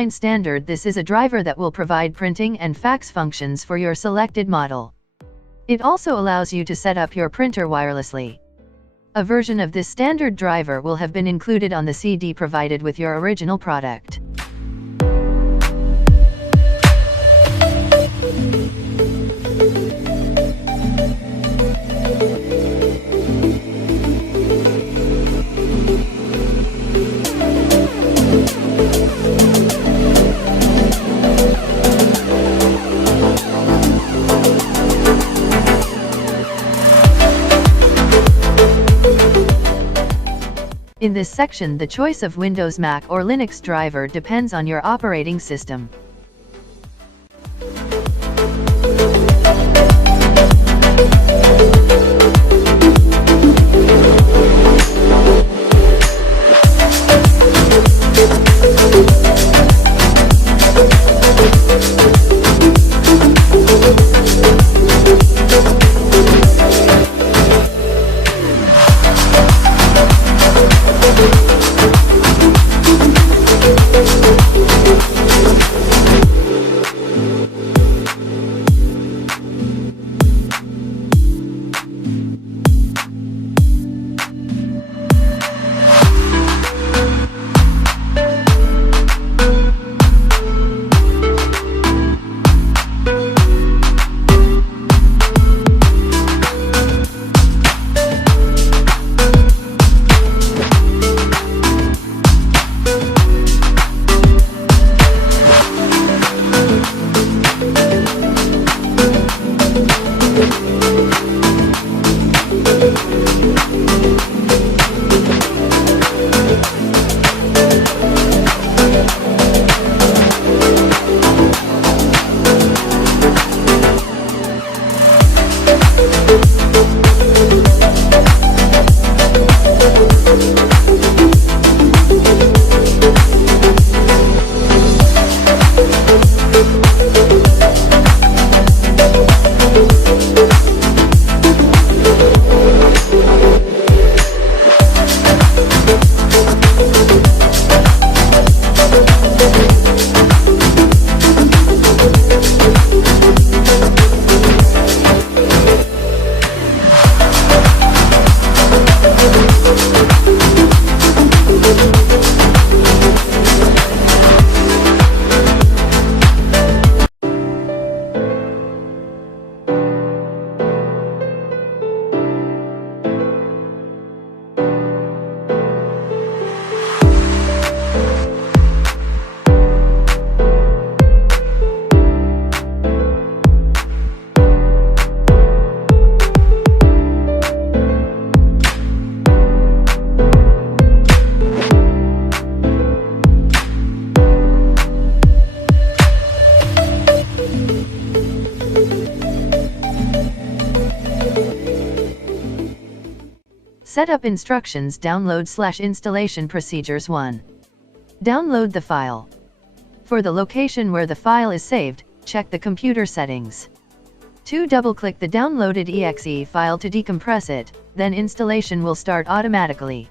define standard. This is a driver that will provide printing and fax functions for your selected model. It also allows you to set up your printer wirelessly. A version of this standard driver will have been included on the CD provided with your original product. In this section, the choice of Windows, Mac, or Linux driver depends on your operating system. Setup instructions. Download/installation procedures. 1. Download the file. For the location where the file is saved, check the computer settings. 2. Double-click the downloaded exe file to decompress it, then installation will start automatically.